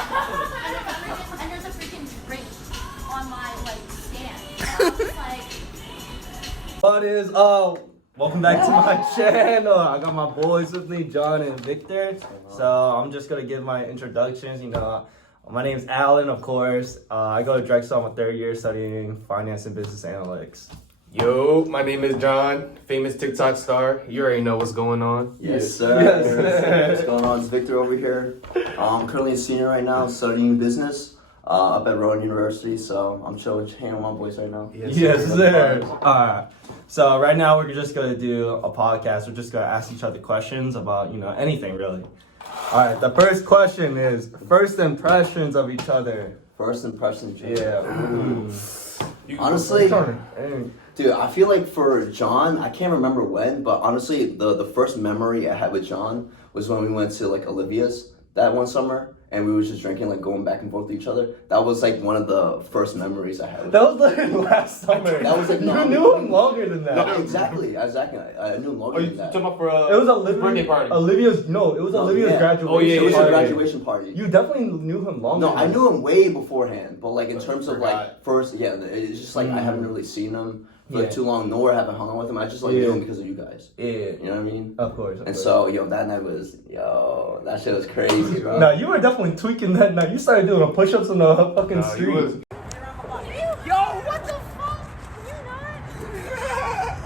And there's a freaking drink on my stand. And I was like, What is welcome back to my channel. I got my boys with me, John and Victor. So I'm just gonna give my introductions. My name's Alan, of course. I go to Drexel. I'm a third year studying finance and business analytics. Yo, my name is John, famous TikTok star. You already know what's going on. Yes, sir. Yes. What's going on? It's Victor over here. I'm currently a senior right now, studying business up at Rowan University. So I'm chilling, hanging with my boys right now. Yes, sir. Alright. So right now we're just gonna do a podcast. We're just gonna ask each other questions about anything really. Alright. The first question is first impressions of each other. First impressions. Yeah. Honestly, dude, I feel like for John, I can't remember when, but honestly, the first memory I had with John was when we went to Olivia's that one summer, and we were just drinking, going back and forth with each other. That was one of the first memories I had with That was literally last summer. That was you knew him longer than that. No, exactly. I knew him longer than that. Talking about for It was Olivia's birthday party. Olivia's graduation. Oh, yeah, It was party. a graduation party. You definitely knew him longer. No, I knew him way beforehand, but in terms of Forgot. first, yeah, it's just I haven't really seen him for too long, nor haven't hung out with him. I just knew him because of you guys. Yeah. You know what I mean? Of course. And so, that night was, that shit was crazy, bro. No, you were definitely tweaking that night. You started doing push-ups on the fucking street. yo, what the fuck?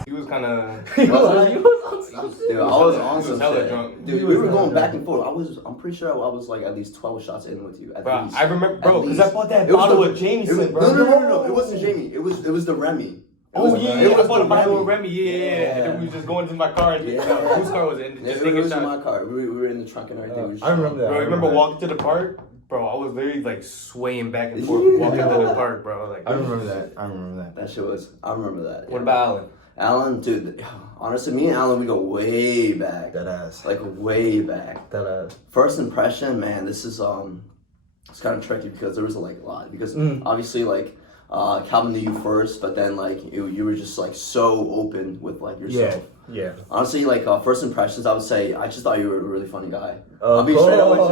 He was kind of. He was on some shit. Dude, I was on was some hella shit. drunk. Dude, we were going back and forth. I'm pretty sure I was at least 12 shots in with you. At Bro, least. I remember, At bro, because least. I bought that It was bottle the- of Jameson, bro. No. It wasn't Jamie. It was the Remy. Oh, It yeah, I was bought the a bottle of Remy. Remy, yeah. And then we was just going to my car. And Yeah. whose car was it? And Yeah, just it taking was in shots. my car. We were in the trunk and everything. We were just I remember that. Bro, I remember walking to the park? Bro, I was literally swaying back and forth walking to the park, bro. I remember that. That shit was. I remember that. What about Alan? Alan, dude? Honestly, me and Alan, we go way back. That ass. Way back. That ass. First impression, man. This is it's kind of tricky because there was a lot because obviously Calvin knew you first, but then you were just so open with yourself. Yeah. Honestly, first impressions, I would say I just thought you were a really funny guy. Of I'll be straight up with you.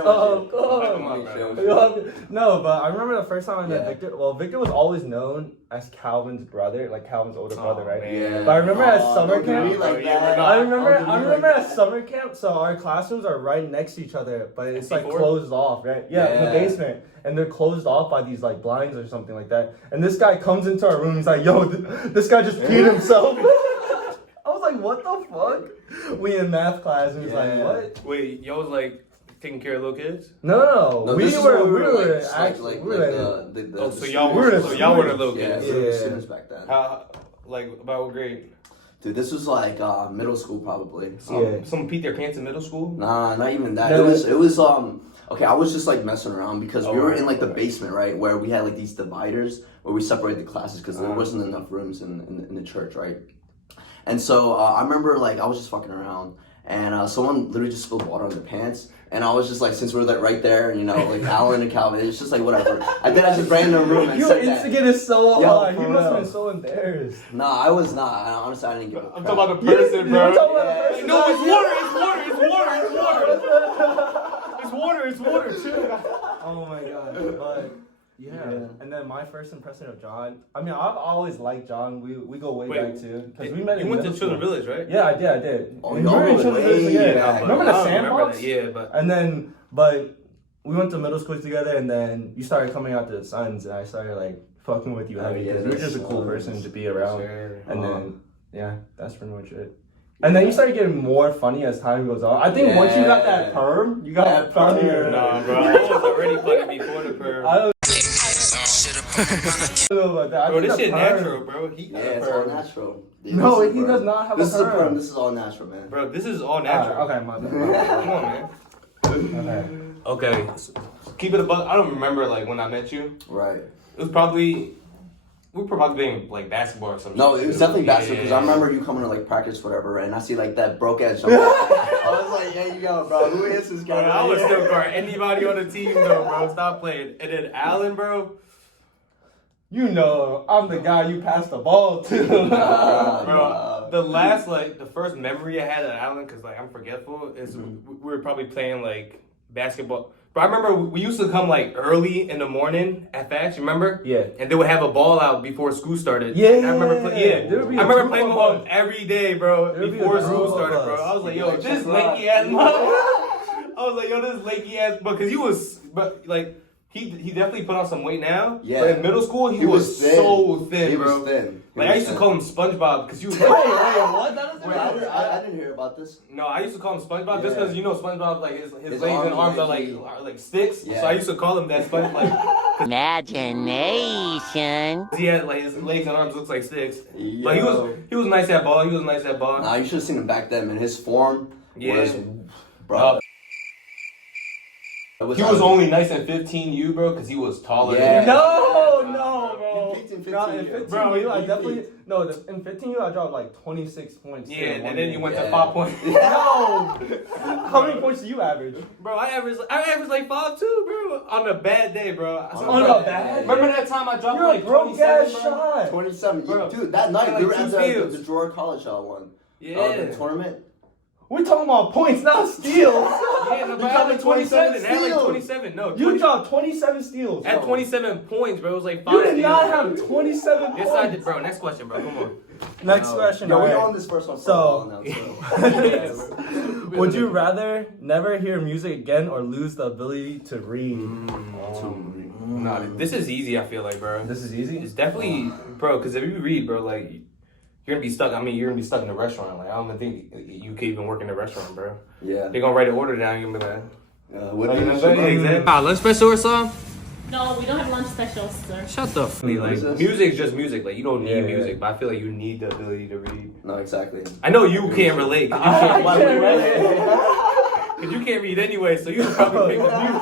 Of course. I'll be straight up with you. No, but I remember the first time I met Yeah. Victor. Well, Victor was always known as Calvin's brother, Calvin's older brother, right? Man. But I remember at summer don't do camp. me like Yeah, that. I remember Don't do me like at that. summer camp, so our classrooms are right next to each other, but it's Before? closed off, right? Yeah, in the Yeah. basement. And they're closed off by these blinds or something like that. And this guy comes into our room, he's like, yo, this guy just peed himself. I was like, what the fuck? We in math class and he's like, Yeah. what? Wait, y'all was taking care of little kids? No, No, we this is were, when we were just, actually, we were the Oh, so y'all We were were, the so y'all were the students. little yeah, kids. we were Yeah. students back then. How, about what grade? Dude, this was middle school probably. Yeah. Someone peed their pants in middle school? Nah, not even that. No, It was okay, I was just messing around because we were in the right. basement, right? Where we had these dividers where we separated the classes because there wasn't enough rooms in the church, right? And so I remember I was just fucking around and someone literally just spilled water on their pants. And I was just since we're right there, Alan and Calvin, it's just whatever. I just ran in the room and You said that. instigated so Yo, hard. for He must have real. been so embarrassed. Nah, I was not. Honestly, I didn't give a I'm crap. talking about the person, bro. You're talking about the Yeah. person. No, it's water. It's water too. Oh my god. But yeah. And then my first impression of John. I mean, I've always liked John. We go way Wait, back too because we met. You in went to middle Children's school. Village, right? Yeah, I did. Oh, And y'all we were in went Children's way Village together. back. Remember the I don't sandbox? that, yeah, but And then, but we went to middle school together, and then you started coming out to the Suns, and I started fucking with you heavy because you were just a cool person to be around. Sure. And then, yeah, that's pretty much it. And then you started getting more funny as time goes on. I think once you got that perm, you got That perm. funnier. Nah, bro, I was already funny before the perm. I don't know about that. I Bro, think this the shit perm- natural, bro. He got Yeah, a it's all perm. natural. Yeah, No, this is he a does perm. not have This a is a perm. perm. This is all natural, man. Bro, this is all natural. Okay, my bad. Come on, man. Okay. Okay, so keep it a buck. I don't remember when I met you. Right. It was probably we were probably playing basketball or something. No, it was definitely basketball because I remember you coming to practice, whatever, and I see that broke ass jump. I was like, "There you go, bro. Who is this guy?" Bro, I would still guard anybody on the team though, bro. Stop playing. And then Allen, bro. You know, I'm the guy you passed the ball to. Bro, the first memory I had at Allen, because I'm forgetful, is we were probably playing basketball. But I remember we used to come like early in the morning at FAX, you remember? Yeah. And they would have a ball out before school started. Yeah. And I remember There would be I a remember group playing of with us. him every day, bro, There would be a before group school of started, us. bro. I was like, Yeah, yo, like, this check lanky ass this lanky ass, because he was, but like, he definitely put on some weight now. Yeah. But in middle school, he was thin. so thin, He bro. was thin. Like, I used to call him SpongeBob because you was Wait, what? That doesn't Wait, I didn't hear about this. No, I used to call him SpongeBob just Yeah. because, you know, SpongeBob, like, his legs arms and arms are like like sticks. Yeah. So I used to call him that SpongeBob. Imagination. He had, like, his legs and arms looks like sticks. Yo. But he was nice at ball. He was nice at ball. Nah, you should have seen him back then, man. His form was, bro. He was only nice in 15U, bro, because he was taller Yeah. than No, bro. You peaked in No, 15 in years. 15 Bro, U, I you definitely in 15 U, I dropped like 26 points. Yeah, in one and then you game. went to Yeah. 5 points. No. How many points do you average? Bro, I averaged like 5 too, bro. On a bad day, bro. On a bad Remember that time I dropped You're like a broke ass 27, bro? shot. 27. Bro. Dude, that night Like we were two at steals. the Drawer College one. Yeah. The tournament. We're talking about points, not steals. Yeah, no, You but I dropped had like 27. 27 I had like steals. 27. No, You dropped 27 steals. at 27 points, bro. It was like 5 You did steals, not bro. have 27 Yes, I did, points. bro. Next question, bro. Come on. Next question. Yo, we alright. on this first one for So- a while now, so. Would you rather never hear music again or lose the ability to read? Nah, this is easy, I feel like, bro. This is easy. It's definitely, bro, because if you read, bro, like, you're gonna be stuck. I mean, you're gonna be stuck in a restaurant. Like, I don't even think you could even work in a restaurant, bro. Yeah. They're gonna write an order down. You're gonna be like, What lunch special or something? No, we don't have lunch specials, sir. Shut the f***. What Like, is this? music's just music. Like, you don't need Yeah. music, but I feel like you need the ability to read. No, exactly. I know you can't relate. 'Cause you can't, I can't relate. Cause you can't read anyway, so you probably pick the music.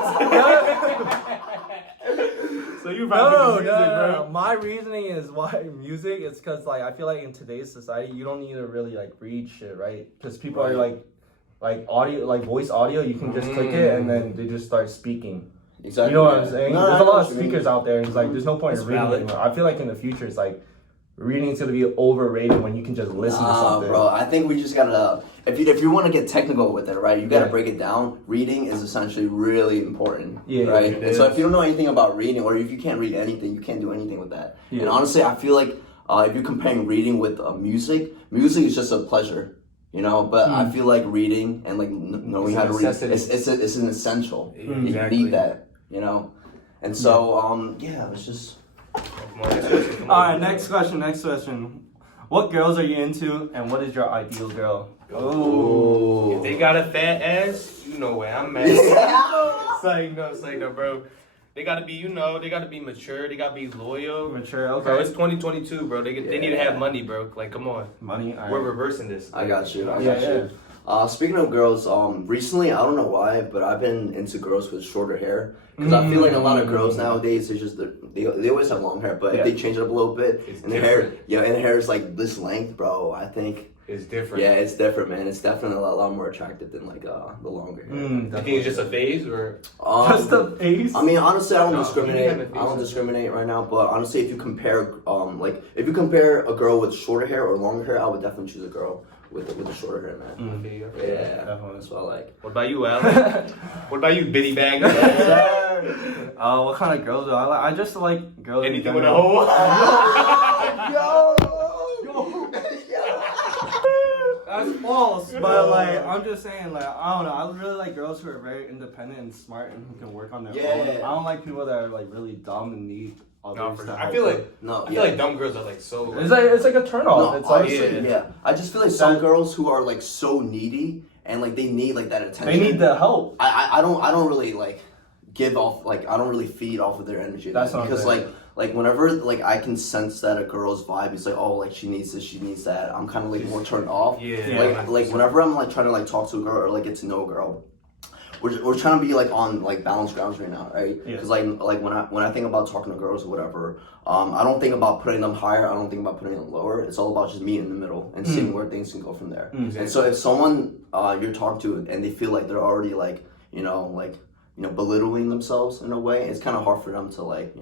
So you probably No, pick the music, no. bro. My reasoning is why music. It's because like I feel like in today's society, you don't need to really like read shit, right? Because people are like audio, like voice audio. You can just click it and then they just start speaking. Exactly. You know what I'm saying? No, There's I a know lot what of you mean. speakers out there, and it's like there's no point in It's reading valid. anymore. I feel like in the future, it's like reading is gonna be overrated when you can just listen to something. Bro, I think we just gotta. If you want to get technical with it, right? You gotta Yeah. break it down. Reading is essentially really important, Yeah, right? it And so is. if you don't know anything about reading, or if you can't read anything, you can't do anything with that. Yeah. And honestly, I feel like if you're comparing reading with music is just a pleasure, you know. But I feel like reading and like knowing It's how a to read, necessity. it's an essential. Exactly. You need that, you know. And so yeah, it's just. All right, next question. What girls are you into, and what is your ideal girl? Oh. If they got a fat ass, you know where I'm at. Say no, bro. They gotta be, they gotta be mature. They gotta be loyal. Mature, Bro, okay. it's 2022, bro. They need to have money, bro. Like, come on. Money. All We're right. reversing this. I got you. I Yeah, got you. Speaking of girls, recently I don't know why, but I've been into girls with shorter hair because I feel like a lot of girls nowadays it's just they always have long hair, but Yeah. if they change it up a little bit It's and the hair, different. and the hair is like this length, bro. I think It's different. yeah, it's different, man. It's definitely a lot more attractive than like the longer hair. You think it's just a phase, or Just the face. I mean, honestly, I don't No, discriminate. you haven't I don't faced it. discriminate right now, but honestly, if you compare, if you compare a girl with shorter hair or longer hair, I would definitely choose a girl with the shorter hair, man. Yeah, Definitely. that's what I like. What about you, Alan? What about you, bitty bag? What kind of girls do I like? I just like girls. in Anything with a general. hole? That's false, but like I'm just saying, like I don't know. I really like girls who are very independent and smart and who can work on their own. Yeah. I don't like people that are like really dumb and need others No, for to sure. help I feel them. like No, I feel like dumb girls are like so. It's like a turn off. No, It's like honestly, yeah. I just feel like some girls who are like so needy and like they need like that attention. they need the help. I don't really like give off like I don't really feed off of their energy. That's what I'm because saying. like whenever like I can sense that a girl's vibe is like, oh, like she needs this, she needs that, I'm kind of like more turned off. Yeah. Like whenever I'm like trying to like talk to a girl or like get to know a girl, we're trying to be like on like balanced grounds right now, right? Yeah. Because like when I think about talking to girls or whatever, I don't think about putting them higher. I don't think about putting them lower. It's all about just meeting in the middle and seeing where things can go from there. And so if someone you're talking to and they feel like they're already like belittling themselves in a way, it's kind of hard for them to like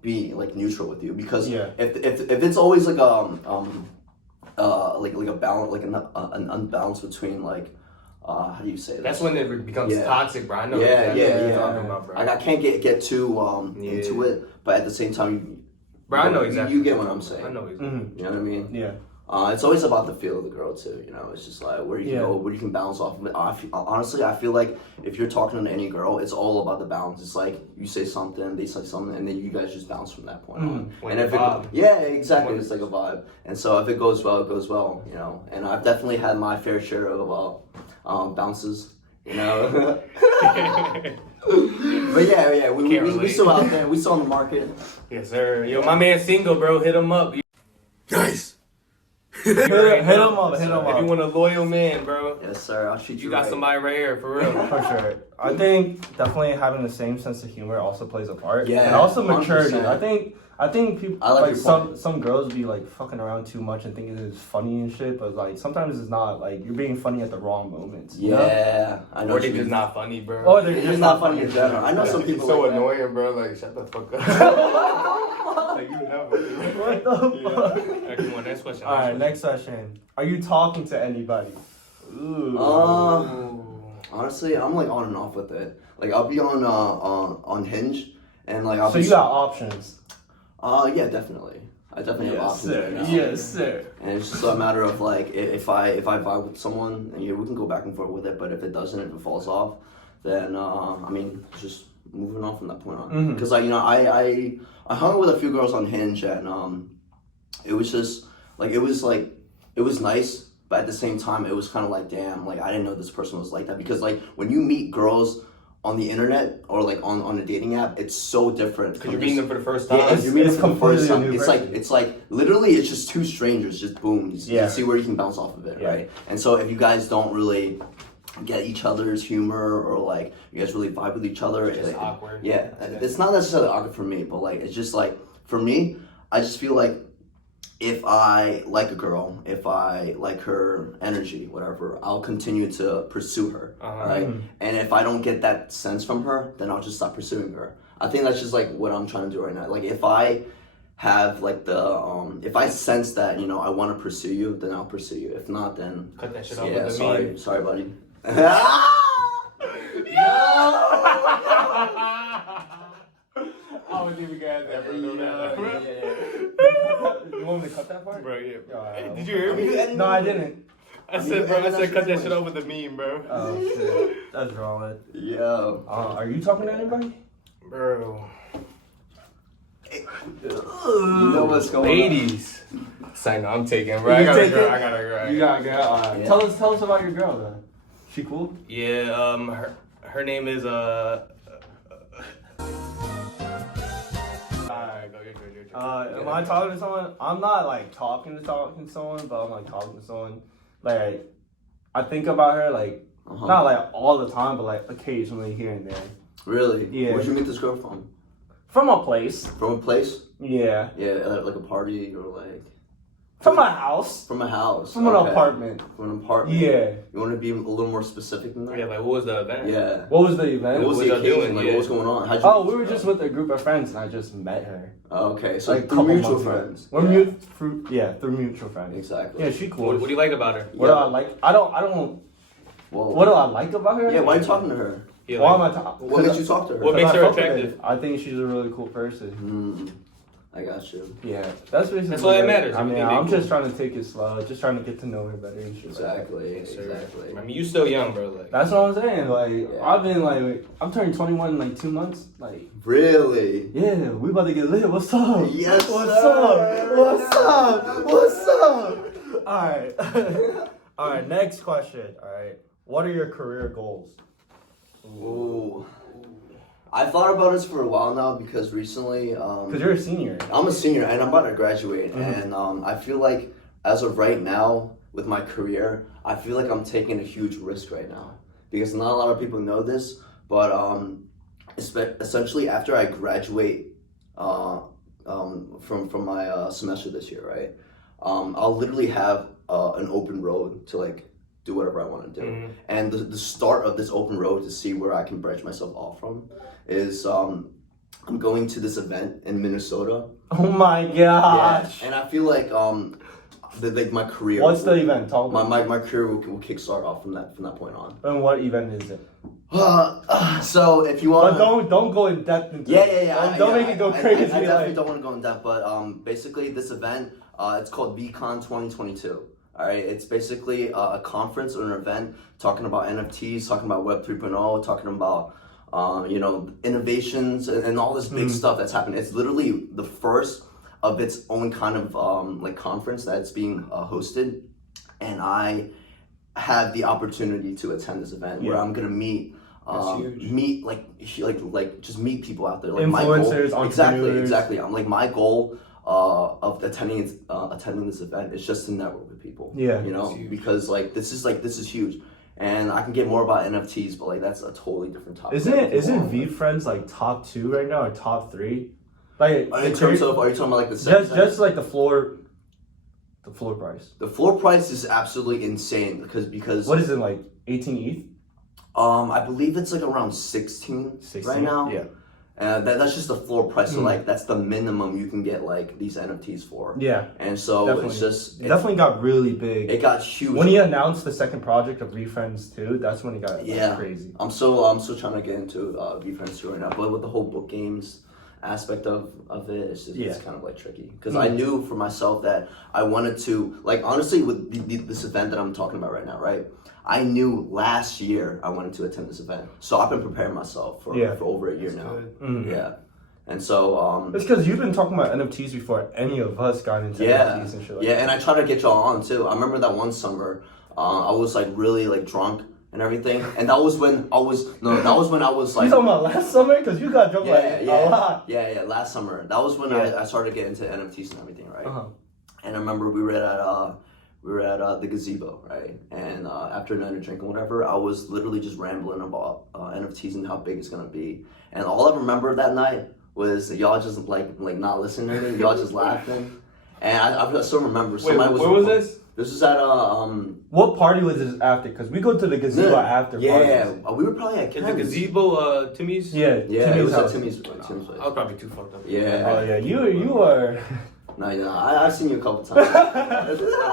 be like neutral with you because Yeah. if it's always like like a balance, like an unbalance between like how do you say this? That's when it becomes toxic, bro. I know Yeah, exactly what yeah. you're talking about, bro. I can't get too into it, but at the same time, bro, I know exactly. You get what I'm saying. I know exactly. You know what I mean? Yeah. It's always about the feel of the girl too, you know. It's just like where you can go, where you can bounce off of it. Honestly, I feel like if you're talking to any girl, it's all about the balance. It's like you say something, they say something, and then you guys just bounce from that point on. When and if exactly, it's like a vibe. And so if it goes well, it goes well, you know. And I've definitely had my fair share of bounces, you know. But yeah, we still out there. We still on the market. Yes, sir. Yo, my man single, bro. Hit him up. Nice. hit him up. If you want a loyal man, bro. Yes, sir. I'll treat you. You got somebody right here, for real. For sure. I think definitely having the same sense of humor also plays a part. Yeah. And also maturity. 100%. I think people like some girls be like fucking around too much and thinking it's funny and shit, but like sometimes it's not. Like you're being funny at the wrong moments. You know? I know. Or they just not funny, bro. Or they're just not funny in general. I know some people. It's so like annoying, bro. Like shut the fuck up. Like you never. What the fuck? Alright, come on, next question. Alright, next question. Are you talking to anybody? Ooh. Honestly, I'm like on and off with it. Like I'll be on Hinge, and like I'll. So you got options. Yeah, definitely. I definitely have options right now. Yes, sir. And it's just a matter of like if I vibe with someone, and we can go back and forth with it. But if it doesn't, if it falls off, then I mean, just moving on from that point on. Because I hung with a few girls on Hinge, and it was just like it was nice, but at the same time, it was kind of like damn, like I didn't know this person was like that. Because like when you meet girls on the internet or like on a dating app, it's so different. Because you're meeting them for the first time. Yeah, you're meeting them for the first time. Person. It's like literally it's just two strangers, just boom. You see where you can bounce off of it, right? And so if you guys don't really get each other's humor or like you guys really vibe with each other, it's awkward. Yeah, it's not necessarily awkward for me, but like it's just like for me, I just feel like if I like a girl, if I like her energy, whatever, I'll continue to pursue her, right? And if I don't get that sense from her, then I'll just stop pursuing her. I think that's just like what I'm trying to do right now. Like if I have like the if I sense that, you know, I want to pursue you, then I'll pursue you. If not, then cut that shit off with the meme. Sorry, buddy. I wouldn't even get that, bro. You want me to cut that part? Bro, yeah. Did you hear me? No, I didn't. I said cut that shit off with the meme, bro. Oh shit, that's wrong. Yo. Are you talking to anybody? Bro. You know what's going on. Ladies. Say no, I'm taking, bro. I got a girl. You got a girl. Alright. Yeah. Tell us about your girl then. She cool? Yeah, her name is Alright, go. Am I talking to someone? I'm not like talking to someone, but I'm like talking to someone. Like I think about her like not like all the time, but like occasionally here and there. Really? Yeah. Where'd you meet this girl from? From a place. From a place? Yeah. Yeah, like a party or like. From a house. From a house. From an apartment. From an apartment. Yeah. You want to be a little more specific than that? Yeah, like what was the event? Yeah. What was the event? What was the occasion? Like, what was going on? How'd you we were just with a group of friends and I just met her. Okay, so like through mutual friends. We're through mutual friends. Exactly. Yeah, she cool. What do you like about her? What do I like? I don't. Whoa. What do I like about her? Yeah, why are you talking to her? Yeah, why am I talking? What makes you talk to her? What makes her attractive? I think she's a really cool person. I got you. Yeah, that's basically. That's all that matters. I mean, I'm just trying to take it slow, just trying to get to know her better and shit. Exactly. I mean, you still young, bro. Like. That's what I'm saying. Like, I've been like, I'm turning 21 in like 2 months. Like. Really? Yeah, we about to get lit. What's up? Yes. What's up? What's up? All right. All right. Next question. All right. What are your career goals? Ooh. I thought about this for a while now because recently. Because you're a senior. I'm a senior and I'm about to graduate, and I feel like as of right now with my career, I feel like I'm taking a huge risk right now because not a lot of people know this, but essentially after I graduate from my semester this year, right? I'll literally have an open road to like do whatever I want to do. And the start of this open road to see where I can branch myself off from is I'm going to this event in Minnesota. Oh my gosh. Yeah. And I feel like my career. What's the event? Talk about my career will kickstart off from that point on. And what event is it? So if you want, but don't go in depth into yeah. Don't make it go crazy. I definitely don't want to go in depth, but basically this event, it's called VCon 2022. All right, it's basically a conference or an event talking about NFTs, talking about Web 3.0, talking about innovations and all this big stuff that's happening. It's literally the first of its own kind of like conference that's being hosted, and I have the opportunity to attend this event where I'm gonna meet just meet people out there, like influencers, my goal, exactly. I'm like, my goal of attending this event is just to network with people. Yeah, because like this is huge. And I can get more about NFTs, but like that's a totally different topic. Isn't VFriends like top 2 right now or top 3? Like in terms of, are you talking about like the just like the floor price? The floor price is absolutely insane because what is it, like 18 ETH? I believe it's like around 16 right now. Yeah. That's just the floor price. So like that's the minimum you can get like these NFTs for. Yeah. And so it definitely got really big. It got huge. When he announced the second project of VFriends 2, that's when it got crazy. I'm still trying to get into VFriends 2 right now, but with the whole book games aspect of it, it's kind of like tricky because I knew for myself that I wanted to, like, honestly, with this event that I'm talking about right now, right? I knew last year I wanted to attend this event, so I've been preparing myself for over a year now. Yeah, and so it's because you've been talking about NFTs before any of us got into NFTs and shit like that. And I try to get y'all on too. I remember that one summer, I was like really like drunk and everything, and that was when I was like. You talking about last summer? Because you got drunk a lot. Yeah, last summer. That was when I started getting into NFTs and everything, right? And I remember we were at the gazebo, right? And after a night of drinking, whatever, I was literally just rambling about NFTs and how big it's gonna be. And all I remember that night was y'all just like not listening to me. Y'all just laughing. And I still remember. Wait, where was this? This was at What party was this after? Because we go to the gazebo after. Yeah, we were probably at the gazebo. Timmy's. Yeah, Timmy's at Timmy's place. I was probably too fucked up. Yeah. Oh yeah, you were. No, I've seen you a couple times.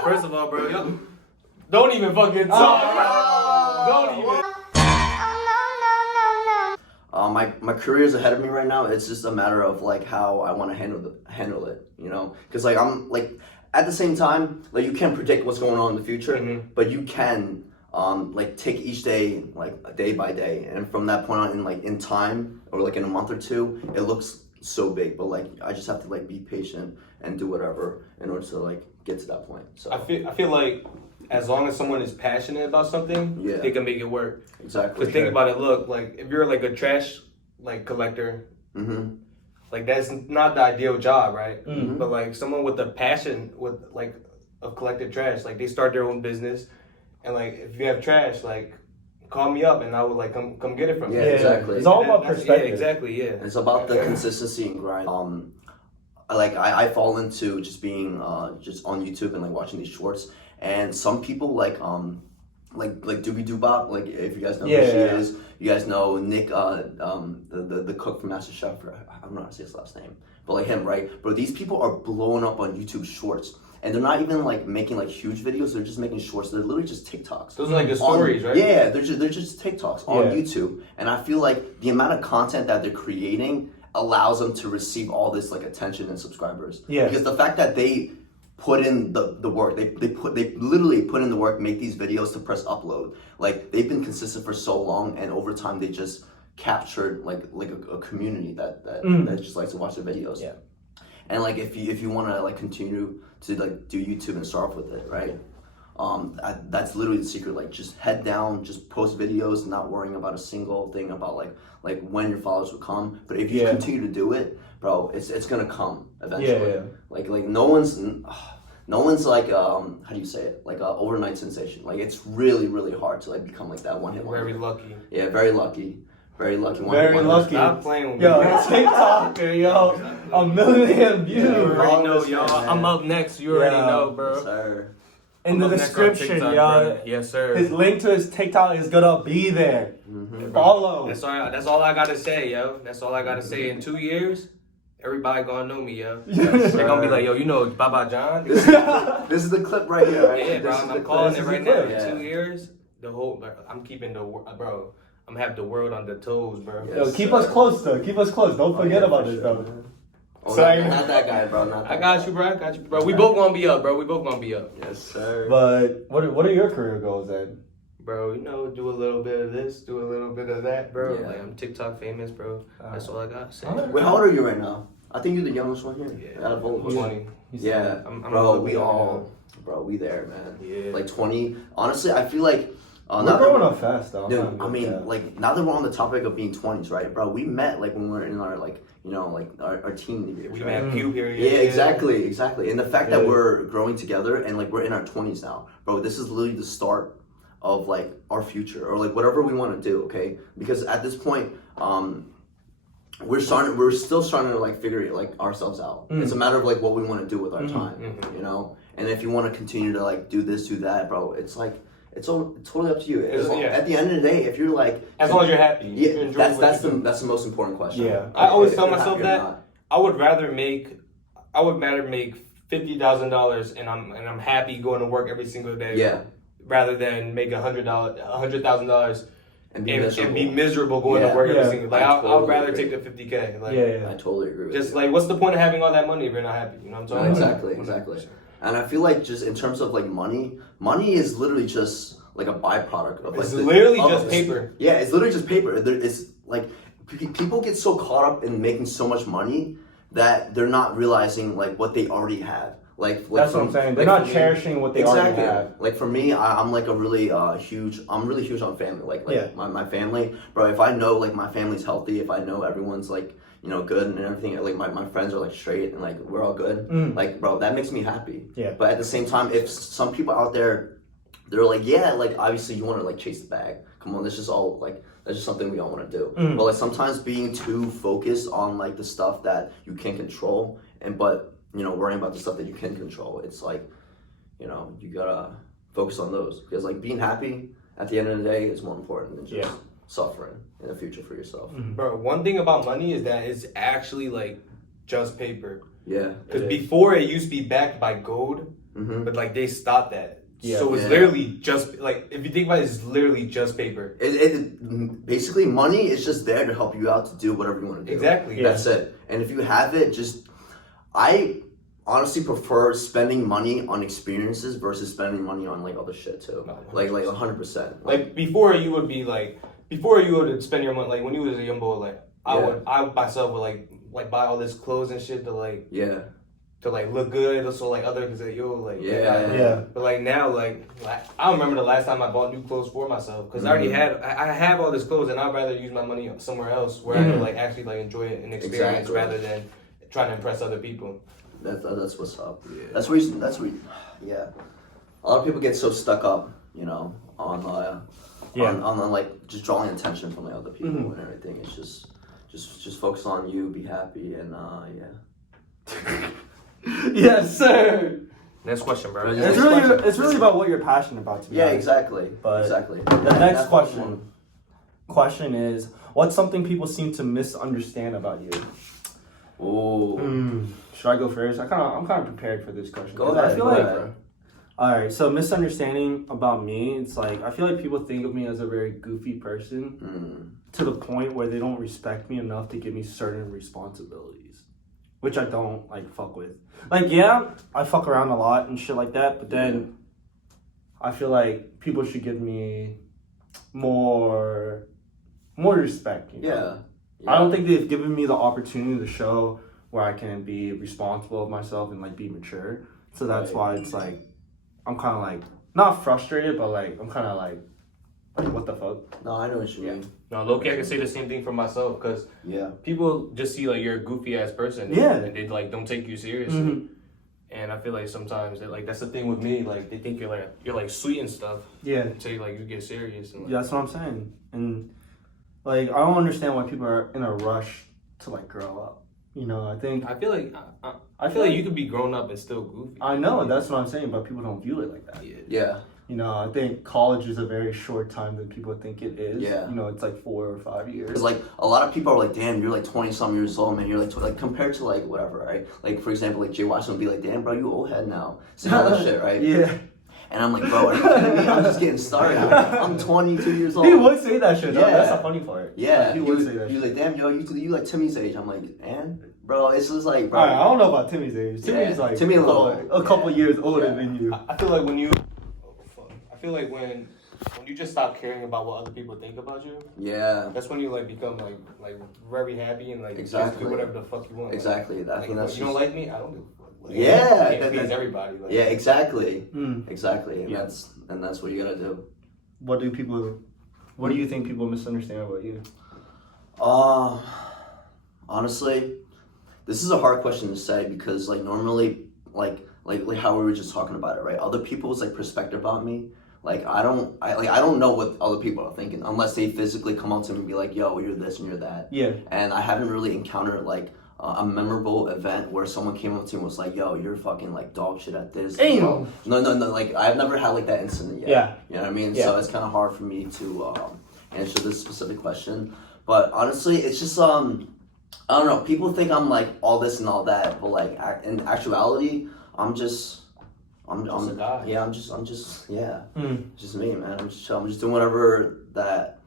First of all, bro, don't even fucking talk. Don't even. My career is ahead of me right now. It's just a matter of like how I want to handle it, because like I'm like at the same time, like you can't predict what's going on in the future, but you can like take each day like day by day, and from that point on in time or like in a month or two, it looks so big, but like I just have to like be patient and do whatever in order to like get to that point. So I feel like as long as someone is passionate about something, they can make it work. Exactly. Because think about it. Look, like if you're like a trash like collector, like that's not the ideal job, right? But like someone with a passion with like of collecting trash, like they start their own business, and like if you have trash, like call me up and I would like come get it from you. Yeah, exactly. It's all about perspective. Yeah, exactly. Yeah. It's about the consistency and grind. Like I fall into just being just on YouTube and like watching these shorts, and some people like Doobie Doobop, like if you guys know who she is, you guys know Nick, the cook from MasterChef. I don't know how to say his last name, but like him, right? Bro, these people are blowing up on YouTube Shorts, and they're not even like making like huge videos. They're just making shorts. They're literally just TikToks. Those are like the stories, right? Yeah, they're just TikToks on YouTube, and I feel like the amount of content that they're creating allows them to receive all this like attention and subscribers. Yeah, because the fact that they put in the work, they literally put in the work, make these videos to press upload. Like they've been consistent for so long, and over time they just captured like a community that just likes to watch the videos. Yeah, and like if you want to like continue to like do YouTube and start off with it, right? That's literally the secret. Like just head down, just post videos, not worrying about a single thing about like when your followers will come. But if you continue to do it, bro, it's gonna come eventually. Yeah. Like no one's like how do you say it? Like a overnight sensation. Like it's really really hard to like become like that one hit. Very lucky. Yeah, very lucky. Very lucky. Very lucky. Stop playing with me. Yo, TikToker, yo, 1 million views. You already know, y'all. I'm up next. You already know, bro. Yes, sir. In the description, y'all. Yes, sir. His link to his TikTok is gonna be there. Follow. That's all I gotta say, yo. That's all I gotta say. In 2 years, everybody gonna know me, yo. Yes, They're gonna be sir. like, yo, you know Babajohnathan? This is the clip right here, right? Yeah, bro, This is the I'm clip. calling This it is right the now. clip. In Yeah. 2 years, I'm keeping bro. I'm have the world on the toes, bro. Yeah. Yo, keep us close though. Keep us close. Don't forget yeah, about for this sure, though. man. Oh, Sorry. not that guy, bro. Not that I got guy. you, bro. I got you, bro. We both gonna be up, bro. We both gonna be up. Yes, sir. But what are your career goals then? Bro, you know, do a little bit of this, do a little bit of that, bro. Yeah. Like, I'm TikTok famous, bro. That's all I got to say. Alright. Wait, how old are you right now? I think you're the youngest one here. Yeah, Out of both of us. 20. Yeah, I'm bro. a We little all, bro. We there, man. Yeah. Like 20. Honestly, I feel like. We're now that- growing up fast though. I'm Dude, not I gonna mean, lie. like now that we're on the topic of being 20s, right, bro? We met like when we were in our like our teen years. We right? met Q period. Yeah, exactly. And the fact Yeah. that we're growing together and like we're in our 20s now, bro, this is literally the start of like our future or like whatever we want to do, okay? Because at this point, we're still starting to like figure like ourselves out. It's a matter of like what we want to do with our time, you know? And if you want to continue to like do this, do that, bro, it's like it's totally up to you. At the end of the day, if you're like As long as you're happy. You yeah, enjoy that's what that's you the do. that's the most important question. Yeah. I always If tell you're myself happy or that not. I would rather make $50,000 and I'm happy going to work every single day. Yeah. Rather than make $100,000 And be and miserable. be miserable going Yeah. to work every Yeah. single. Like I I'd totally rather agree. take the $50K. Like, Yeah. I totally agree with just you. like, what's the point of having all that money if you're not happy? You know what I'm talking about? Exactly. And I feel like just in terms of like money is literally just like a byproduct of like It's literally of- just paper. Yeah, it's literally just paper. It's like people get so caught up in making so much money that they're not realizing like what they already have. Like That's what I'm saying. They're not cherishing what they already have. Like for me, I'm like a really huge on family. Like Yeah. my family, bro. If I know like my family's healthy, if I know everyone's like good and everything, like my friends are like straight and like we're all good, like bro, that makes me happy. Yeah. But at the same time, if some people out there, they're like, yeah, like obviously you want to like chase the bag. Come on, that's just something we all want to do. But like sometimes being too focused on like the stuff that you can't control but worrying about the stuff that you can control, it's like, you gotta focus on those because like being happy at the end of the day is more important than just suffering in the future for yourself. Bro, one thing about money is that it's actually like just paper. Yeah. Because before it used to be backed by gold, but like they stopped that. Yeah. So it's literally just like, if you think about it, it's literally just paper. It basically money is just there to help you out to do whatever you want to do. Exactly. That's it. And if you have it, I honestly prefer spending money on experiences versus spending money on like other shit too. No, like 100%. Like before you would spend your money, like when you was a young boy, like I myself would like buy all this clothes and shit to like look good, so like other kids like Yeah. But like now, like I don't remember the last time I bought new clothes for myself because I have all this clothes and I'd rather use my money somewhere else where I can like actually like enjoy it and experience rather than trying to impress other people. That's what's up. Yeah. That's where yeah. A lot of people get so stuck up, on like just drawing attention from like other people and everything. It's just focus on you, be happy, and yeah. Yes, sir. Next question, bro. It's really about what you're passionate about. To be honest. Exactly. But exactly. The next question is, what's something people seem to misunderstand about you? Oh. Should I go first? I'm kind of prepared for this question. Go ahead. I feel like, all right. So misunderstanding about me, it's like I feel like people think of me as a very goofy person to the point where they don't respect me enough to give me certain responsibilities, which I don't like fuck with. Like, yeah, I fuck around a lot and shit like that, but then I feel like people should give me more respect. Yeah. I don't think they've given me the opportunity to show where I can be responsible of myself and like be mature. So that's why it's like I'm kind of like not frustrated, but like I'm kind of like what the fuck? No, I know what you mean. No, low-key, I can say the same thing for myself because people just see like you're a goofy ass person. And they like don't take you seriously. And I feel like sometimes that's the thing with me. Like they think you're like sweet and stuff. Yeah. Until you get serious. And, Yeah, that's what I'm saying. And like I don't understand why people are in a rush to like grow up. I think I feel like you could be grown up and still goofy. I know that's what I'm saying, but people don't view it like that. Yeah. you know, I think college is a very short time than people think it is. Yeah. You know, it's like 4 or 5 years. Because like a lot of people are like, damn, you're like 20-some years old, man. You're like compared to like whatever, right? Like for example, like Jay Washington would be like, damn, bro, you old head now. See all that shit, right? Yeah. And I'm like, bro, are you kidding me? I'm just getting started. I'm 22 years old. He would say that shit. Yeah. Yeah. That's the funny part. Yeah, He would say that He was shit. like, damn, yo, you like Timmy's age. I'm like, and bro, it's just like, bro. Alright, I don't know about Timmy's age. Timmy's like Timmy a couple years older Yeah. than you. I feel like when you, I feel like when you just stop caring about what other people think about you, Yeah, that's when you like become like very happy and like just Exactly. do whatever the fuck you want. exactly. I Like, think that's you don't just, like me, I don't give a fuck. Like, Yeah, it please that- everybody. Like, yeah, exactly, Mm. exactly. And Yeah. that's what you gotta do. What do you think people misunderstand about you? Honestly, this is a hard question to say because like normally like how we were just talking about it, right? Other people's like perspective on me, like I don't know what other people are thinking unless they physically come up to me and be like, yo, you're this and you're that. Yeah. And I haven't really encountered like a memorable event where someone came up to me and was like, yo, you're fucking like dog shit at this. Damn. No, like I've never had like that incident yet. Yeah. You know what I mean? Yeah. So it's kind of hard for me to answer this specific question. But honestly, it's just I don't know. People think I'm like all this and all that, but like in actuality, I'm just a guy. yeah, I'm just yeah, Mm. just me, man. I'm just doing whatever that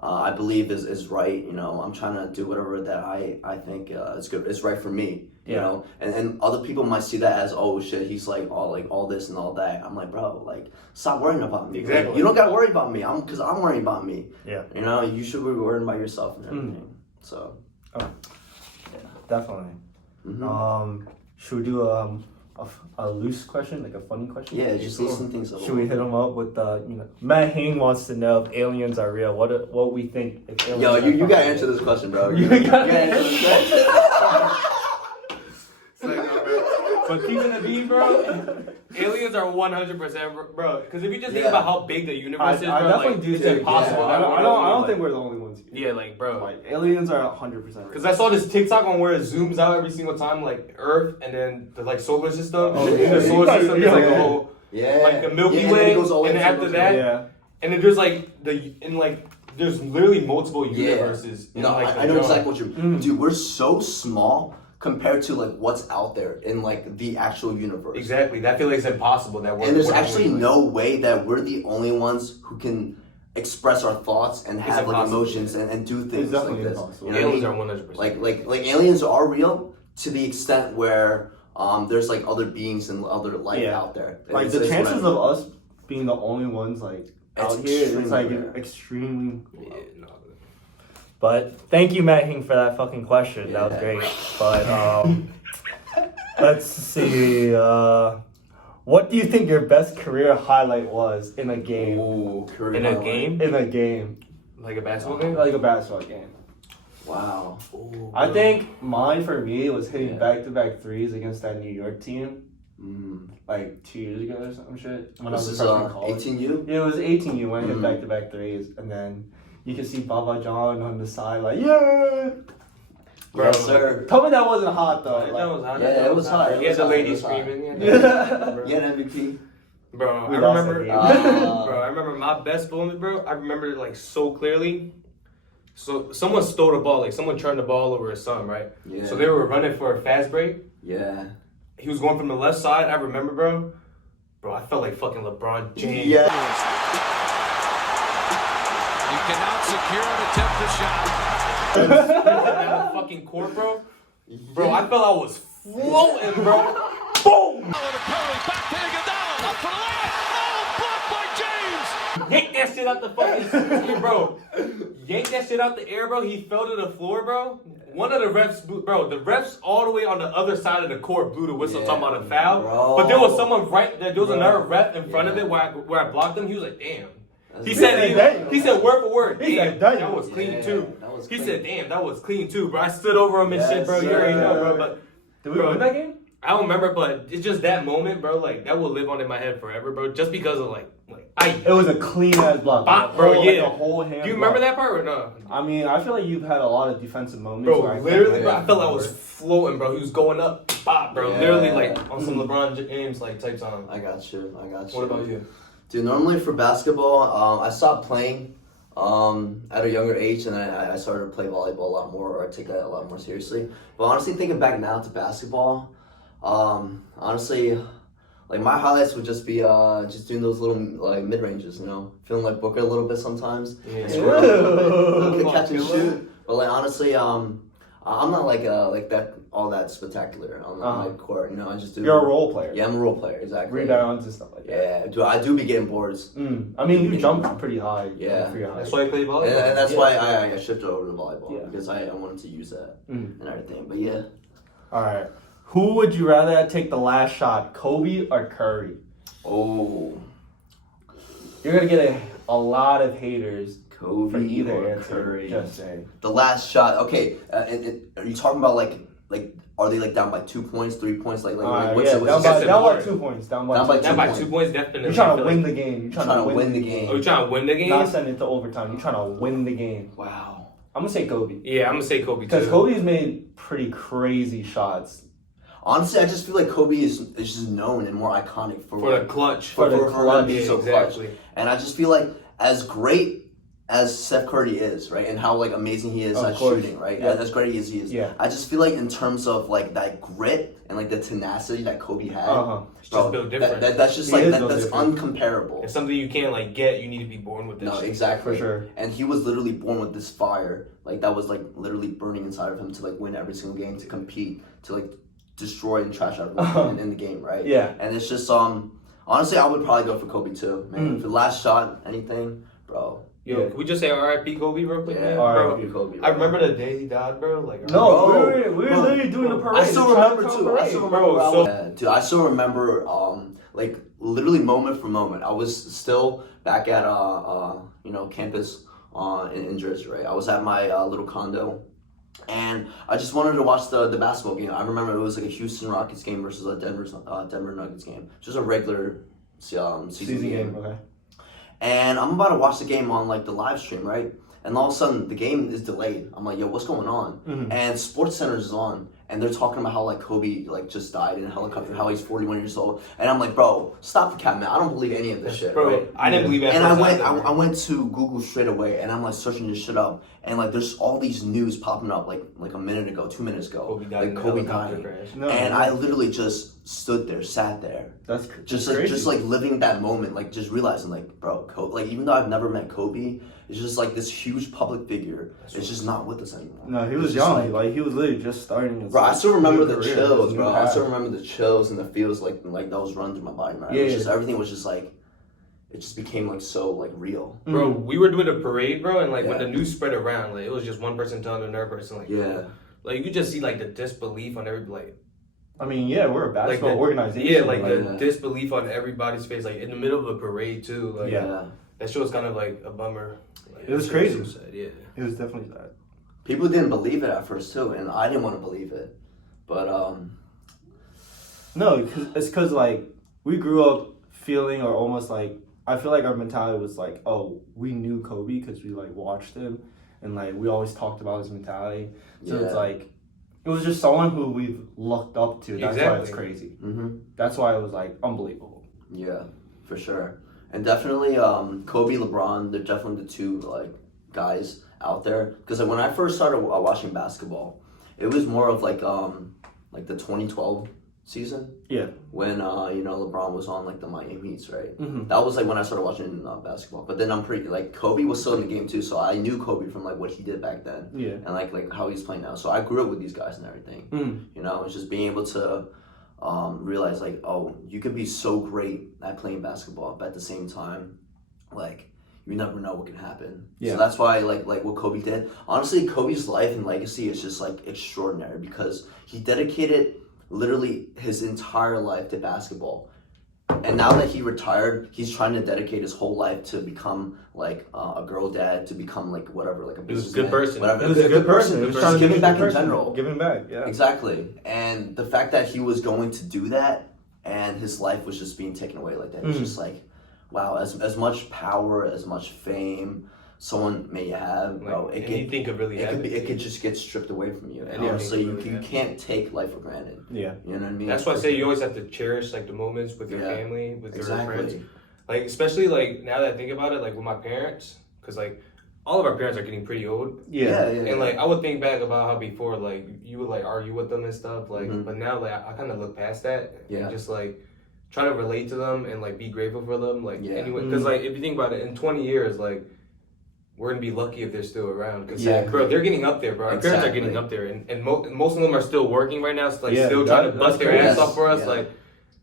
I believe is right. You know, I'm trying to do whatever that I think is good. It's right for me. You Yeah. know, and other people might see that as, oh shit, he's like all this and all that. I'm like, bro, like stop worrying about me. Exactly. Like, you don't gotta worry about me. Because I'm worrying about me. Yeah. You know, you should be worrying about yourself and everything. So. Definitely. Mhm. Should we do a loose question, like a funny question? Yeah, just loosen things up. Should we hit him up with Matt Hing wants to know if aliens are real. What we think if aliens Yo, are you fucking gotta real. answer this question, bro. You You gotta gotta answer this question. But keeping it being, bro, aliens are 100%, bro. Because if you just think Yeah. about how big the universe is, bro, I definitely like, do it's think impossible. Yeah. that I we're don't like- think we're the only ones here. Yeah, like, bro. Like aliens are 100% real. Because I saw this TikTok on where it zooms out every single time, like Earth, and then the like solar system. Oh, and yeah. the solar system is like Yeah. a whole, Yeah. like the Milky Yeah, and then Way, it goes all and the way after to the- that, Yeah. and then there's like there's literally multiple Yeah. universes. in, No, like, I the know drone. exactly what you're. Dude, we're so small compared to like what's out there in like the actual universe. Exactly. That feels like it's impossible that we're. And there's we're actually only, like- no way that we're the only ones who can express our thoughts and have like impossible. emotions and do things definitely like this. impossible. You know what I Aliens mean? are 100%. Like aliens are real to the extent where there's like other beings and other life Yeah. out there. Like It's the chances what I of mean. us being the only ones like out It's here, it's like extremely rare. extremely. Yeah, no. But thank you, Matt Hing, for that fucking question. That was Yeah. great. But let's see. What do you think your best career highlight was in a game? Ooh, career In a highlight. game? In a game, Like a basketball game? like a basketball game. Wow. I think mine for me was hitting Yeah. back-to-back threes against that New York team, Mm. like 2 years ago or some shit. When I This was is a freshman in college. 18U? Yeah, it was 18U when I hit Mhm. back-to-back threes, and then you can see Babajohnathan on the side, like, yeah. Bro, Yes, sir. Tell me that wasn't hot though. That Like, was hot. Yeah, That it was hot. You had the It lady was hot. screaming. Yeah. You had MVP? Bro, We I lost remember. that game. Bro, I remember my best moment, bro. I remember it like so clearly. So someone stole the ball, like someone turned the ball over his son, right? Yeah. So they were running for a fast break. Yeah. He was going from the left side. I remember, bro. Bro, I felt like fucking LeBron James. Yeah. You cannot secure an attempt to shot. That fucking court, bro. Bro, I felt I was floating, bro. Boom! Curry back to Iguodala. Up for the layup. Oh, blocked by James. Yank that shit out the fucking bro. Yank that shit out the air, bro. He fell to the floor, bro. One of the refs, bro, the refs all the way on the other side of the court blew the whistle Yeah, talking about a foul. bro. But there was someone right there. There was Bro. another ref in front of Yeah. it where I blocked him. He was like, damn. That's He good. said, damn. he said word for word, He damn, said, damn. that was clean Yeah, too. that was He clean. said, damn, that was clean too, bro. I stood over him and Yes, shit, bro. You sir. already know, bro. But Did we Bro. win that game? I don't remember, but it's just that moment, bro. Like that will live on in my head forever, bro. Just because of like It was a clean ass block, Bop, bro, Like yeah. a whole hand. Do you remember block. that part or no? I mean, I feel like you've had a lot of defensive moments. Bro, where I can't literally, bro, really I felt like I was remember. floating, bro. He was going up, bop, bro. Yeah. Literally, like on some LeBron James like type song. I got you. What about you? Dude, normally for basketball, I stopped playing at a younger age, and I started to play volleyball a lot more, or I take that a lot more seriously. But honestly, thinking back now to basketball, honestly, like my highlights would just be just doing those little like mid ranges, you know, feeling like Booker a little bit sometimes, Yeah. scoring a little bit, catch and shoot. But like honestly, I'm not like that all that spectacular on my court, you know. I just do. You're a role player. Yeah, I'm a role player, exactly. Rebounds and stuff like that. Yeah, dude, I do be getting boards. I mean, you jump pretty high. Yeah. That's why I play volleyball. And that's why I shifted over to volleyball, Yeah. because I wanted to use that and everything. But yeah. All right. Who would you rather take the last shot, Kobe or Curry? Oh, You're gonna get a lot of haters Kobe for either or answer. Curry. Just saying. The last shot. Okay, are you talking about like are they like down by 2 points, 3 points? Like what's yeah, it? down it? by 2 points. Down by 2 points. Down by 2 points, definitely. You're trying to win the game. You're trying to win the game. Are you trying to win the game? Not send it to overtime. You're trying to win the game. Wow. I'm gonna say Kobe. Yeah, I'm gonna say Kobe too. Because Kobe's made pretty crazy shots. Honestly, I just feel like Kobe is just known and more iconic for the clutch. For the clutch. being so exactly. clutch. And I just feel like as great as Steph Curry is, right, and how like amazing he is at shooting, right, Yeah. as great as he is, Yeah. I just feel like in terms of like that grit and like the tenacity that Kobe had, It's just built different. that's just He like is that's built different. uncomparable. It's something you can't like get. You need to be born with this. No, shit. exactly. For sure. And he was literally born with this fire, like that was like literally burning inside of him to like win every single game, to compete, to like destroy and trash everyone in the game, right? Yeah. And it's just honestly, I would probably go for Kobe too, man. For the last shot, anything, bro. Yo, Yeah. can we just say R.I.P. Kobe real quick, man? R.I.P. Bro, Kobe. I remember the day he died, bro. Like, No, Bro, we were literally doing the parade. I still the remember Chinatown too. I parade. still remember. Bro, where I so- was. Dude, I still remember. Like literally moment for moment. I was still back at campus in Jersey, right? I was at my little condo, and I just wanted to watch the basketball game. I remember it was like a Houston Rockets game versus a Denver Nuggets game. Just a regular season game. Okay. And I'm about to watch the game on like the live stream, right? And all of a sudden the game is delayed. I'm like, yo, what's going on? And Sports Center is on, and they're talking about how like Kobe like just died in a helicopter, how he's 41 years old. And I'm like, bro, stop the cap, man. I don't believe any of this shit, bro, right? I didn't believe it. And I went to Google straight away, and I'm like searching this shit up, and like there's all these news popping up like a minute ago, 2 minutes ago, Kobe died like in a Kobe helicopter dying. crash. No, And I literally just stood there, sat there, That's just crazy. like living that moment, like just realizing like, bro, like even though I've never met Kobe, it's just like this huge public figure. It's just not with us anymore. No, he It's was just young. Like he was literally just starting his. Bro, I still remember the career, chills, his new bro. I path. still remember the chills and the feels like that was running through my body, man. It was just everything was just like, it just became like so like real. Bro, we were doing a parade, bro, and like when Yeah. the news spread around, like it was just one person telling another person, like, Yeah. like you could just see like the disbelief on every like. I mean, yeah, we're a basketball the- organization. Yeah, like the Yeah. disbelief on everybody's face, like in the middle of a parade too. Like, Yeah. that shit was kind of like a bummer. Like, It was that shit crazy. so sad, yeah. It was definitely that. People didn't believe it at first too, and I didn't want to believe it. But No, it's because like we grew up feeling or almost like I feel like our mentality was like, oh, we knew Kobe because we like watched him and like we always talked about his mentality. So it's Yeah. like it was just someone who we've looked up to. That's why it's Exactly. crazy. mm-hmm. That's why it was like unbelievable. Yeah, for sure. And definitely Kobe, LeBron, they're definitely the two like guys out there. Because like, when I first started watching basketball, it was more of like the 2012 season. Yeah. When LeBron was on like the Miami Heats, right? Mhm. That was like when I started watching basketball. But then I'm pretty like Kobe was still in the game too, so I knew Kobe from like what he did back then. Yeah. And like how he's playing now. So I grew up with these guys and everything. Mm. You know, it's just being able to realize like, oh, you could be so great at playing basketball, but at the same time, like you never know what can happen. Yeah. So that's why like what Kobe did. Honestly, Kobe's life and legacy is just like extraordinary because he dedicated literally his entire life to basketball. And now that he retired, he's trying to dedicate his whole life to become like a girl dad, to become like whatever, like a was a businessman, good person. whatever. He was a good person. He was trying to Just be giving a back good in person. general. Giving back, yeah. Exactly. And the fact that he was going to do that and his life was just being taken away like that, it's just like, wow, as much power, as much fame someone may have, bro, Like, anything could really happen. it could just get stripped away from you. And Anything honestly, could really you happen. can't take life for granted. Yeah. You know what I mean? That's why I say you always have to cherish like the moments with your Yeah. family, with your Exactly. friends. like especially like now that I think about it, like with my parents, because like all of our parents are getting pretty old. Yeah. And like I would think back about how before like you would like argue with them and stuff, like Mm-hmm. but now like I kind of look past that Yeah. and just like try to relate to them and like be grateful for them, like Yeah. anyway, because like if you think about it, in 20 years, like we're gonna be lucky if they're still around, because Yeah. bro, they're getting up there, bro. Our parents are Exactly. getting up there, and most of them are still working right now, so like Yeah, still trying to that's bust their crazy. ass off for us, Yeah. like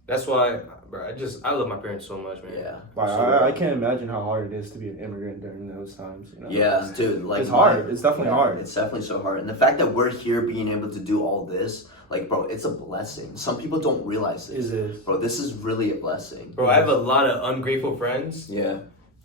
that's why, bro. I love my parents so much, man. Yeah. Like, So, I can't imagine how hard it is to be an immigrant during those times. You know? Yeah, dude. Like It's hard. It's definitely hard. It's definitely so hard. And the fact that we're here being able to do all this, like, bro, it's a blessing. Some people don't realize this. It is. Bro, this is really a blessing. Bro, I have a lot of ungrateful friends, Yeah.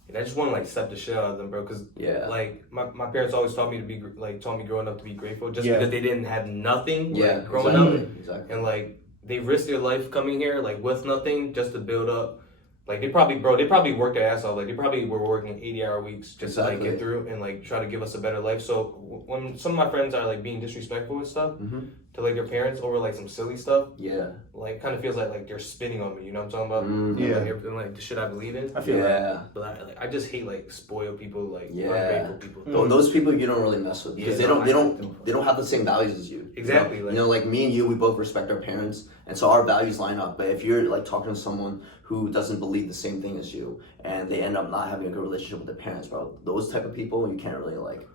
and I just want to like slap the shit out of them, bro, because Yeah. like my parents always taught me to be like taught me growing up to be grateful, just Yeah. because they didn't have nothing, like, Yeah. growing exactly. up, Exactly. and like they risked their life coming here like with nothing just to build up. Like they probably worked their ass off. Like they probably were working 80-hour weeks just to like Exactly. get through and like try to give us a better life. So when some of my friends are like being disrespectful and stuff Mhm. to like their parents over like some silly stuff, Yeah. like kind of feels like they're spitting on me. You know what I'm talking about? Mhm. Yeah. And like the shit I believe in. I feel Yeah. But I just hate like spoiled people, like Yeah. ungrateful people. Those people you don't really mess with because Yeah, they don't have the same values as you. Exactly, You like- know, like me and you, we both respect our parents, and so our values line up. But if you're like talking to someone who doesn't believe the same thing as you, and they end up not having a good relationship with their parents, bro, those type of people you can't really like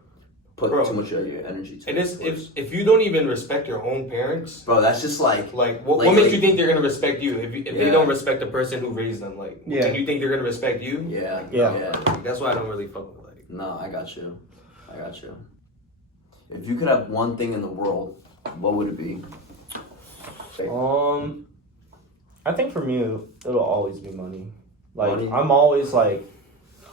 put Bro. too much of your energy to. And it's if you don't even respect your own parents, Bro, that's just like what makes you think they're gonna respect you if they Yeah. don't respect the person who raised them? Like, Yeah. and you think they're gonna respect you? yeah, Yeah. That's why I don't really fuck with like. No, I got you. If you could have one thing in the world, what would it be? I think for me, it'll always be money. Like, Money? I'm always like,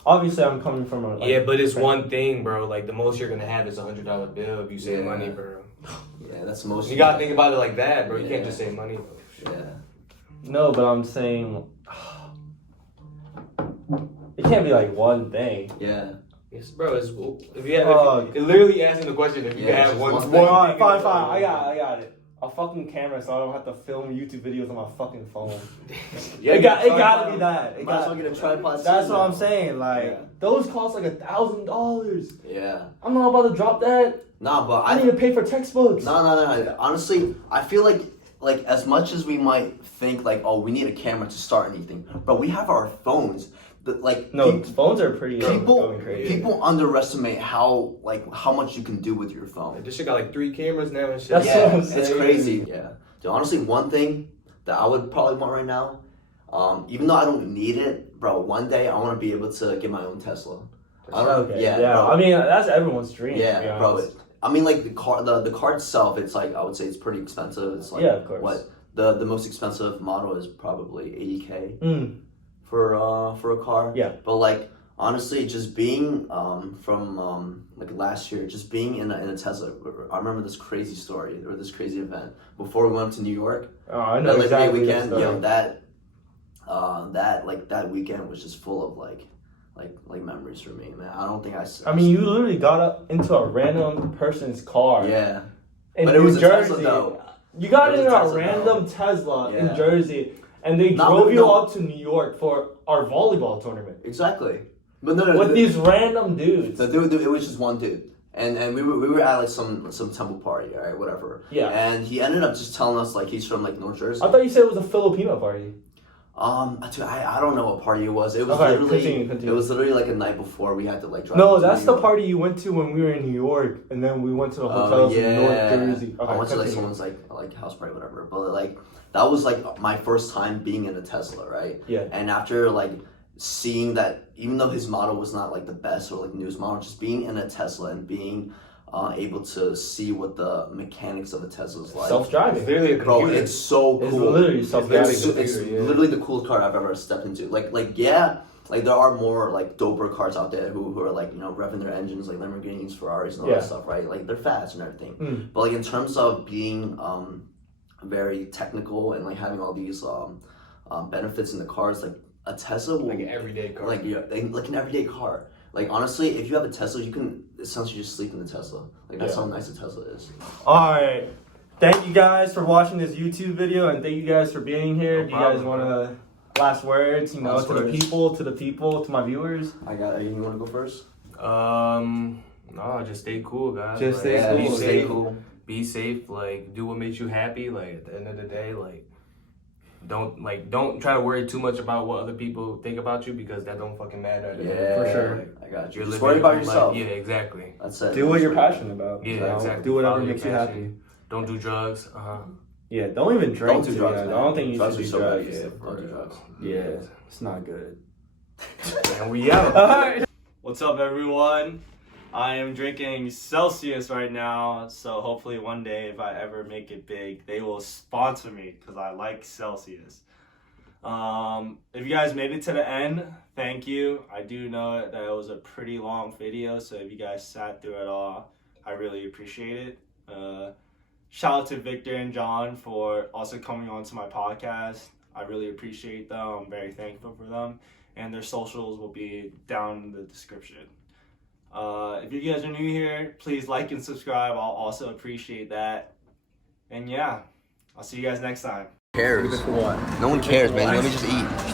obviously, I'm coming from a. Like, Yeah, but it's one thing, bro. Like the most you're gonna have is $100 bill if you say Yeah. money, bro. Yeah, that's the most. You gotta think about it like that, bro. You can't Yeah. just say money. Yeah. No, but I'm saying. It can't be like one thing. Yeah. Yes, bro. It's if you have, Fuck. it's literally asking the question if you Yeah, have it's one. just one one thing Fine, in fine. the- I got it. A fucking camera, so I don't have to film YouTube videos on my fucking phone. Yeah, it you gotta be that. It Might as got- well get a tripod. That's too, what I'm though. saying. Like, Yeah. those cost like $1,000. Yeah. I'm not about to drop that. Nah, but I need to pay for textbooks. No. Honestly, I feel like as much as we might think like, oh, we need a camera to start anything, but we have our phones. Like No, peop- phones are pretty people going crazy. people underestimate how much you can do with your phone. This shit got like 3 cameras now and shit. That's Yeah, what I'm it's saying. crazy. Yeah. Dude, honestly, one thing that I would probably want right now, even though I don't need it, bro, one day I want to be able to get my own Tesla. I don't. Okay. Yeah. Yeah. Bro. I mean, that's everyone's dream. to be Yeah, bro. honest. I mean, like the car itself, it's like I would say it's pretty expensive. It's like Yeah, of course. what the most expensive model is probably $80K Mm. for a car. Yeah. But like honestly, just being from like last year, just being in a Tesla. I remember this crazy story or this crazy event before we went to New York. Oh, I know That Labor Day exactly. weekend, the story. that weekend was just full of like memories for me, man. I don't think I mean, you literally got up into a random person's car. yeah. In But it New was a Jersey. Tesla, though. You got It was in a a Tesla, random Tesla in Yeah. Jersey, and they No, drove but you no. up to New York for our volleyball tournament Exactly. But no, with these random dudes. the dude, it was just one dude. And we were at like some temple party, all right, whatever. Yeah. And he ended up just telling us like he's from like North Jersey. I thought you said it was a Filipino party. Dude, I don't know what party it was. It was Okay, literally continue. it was literally like a night before we had to like drive. No, to that's New the York. party you went to when we were in New York, and then we went to the Oh hotels yeah. in North Jersey. Okay, I went to like continue. someone's like house party, whatever. But like that was like my first time being in a Tesla, right? Yeah. And after like seeing that, even though his model was not like the best or like newest model, just being in a Tesla and being able to see what the mechanics of a Tesla is like. Self-driving. It's literally a Bro, computer. it's so It's cool. literally self-driving. It's literally the coolest car I've ever stepped into. Like yeah, like there are more like doper cars out there who are like, you know, revving their engines like Lamborghinis, Ferraris, and all Yeah. that stuff, right? Like they're fast and everything. Mm. But like in terms of being very technical and like having all these benefits in the cars, like a Tesla will Like an everyday car. like an everyday car. Like honestly, if you have a Tesla, you can essentially just sleep in the Tesla. Like that's Yeah. how nice a Tesla is. Alright. Thank you guys for watching this YouTube video, and thank you guys for being here. Do you guys want to last words, you know, Last to words. the people, to my viewers. I got. You want to go first? No, just stay cool, guys. Just Like, stay Yeah, cool. Be you safe. stay cool. Be safe. Like, do what makes you happy. Like, at the end of the day, like, don't try to worry too much about what other people think about you because that don't fucking matter. At the end of the Yeah, for day. sure. Like, I got you. you're Just living worry about your life. yourself. Yeah, exactly. That's it. Do what you're passionate about. Yeah, you know? exactly. Do whatever Follow your makes you passion. happy. Don't do drugs. Yeah, don't even drink. Don't do to drugs, be honest. man. I don't think you Drugs should are do so bad drugs. for Yeah, you. Don't do drugs. Yeah, it's not good. And we out. Alright. What's up, everyone? I am drinking Celsius right now, so hopefully one day, if I ever make it big, they will sponsor me because I like Celsius. If you guys made it to the end, thank you. I do know that it was a pretty long video, so if you guys sat through it all, I really appreciate it. Shout out to Victor and John for also coming on to my podcast. I really appreciate them. I'm very thankful for them. And their socials will be down in the description. If you guys are new here, please like and subscribe. I'll also appreciate that. And yeah, I'll see you guys next time. Cares? For what? No one cares, man. Let me just eat.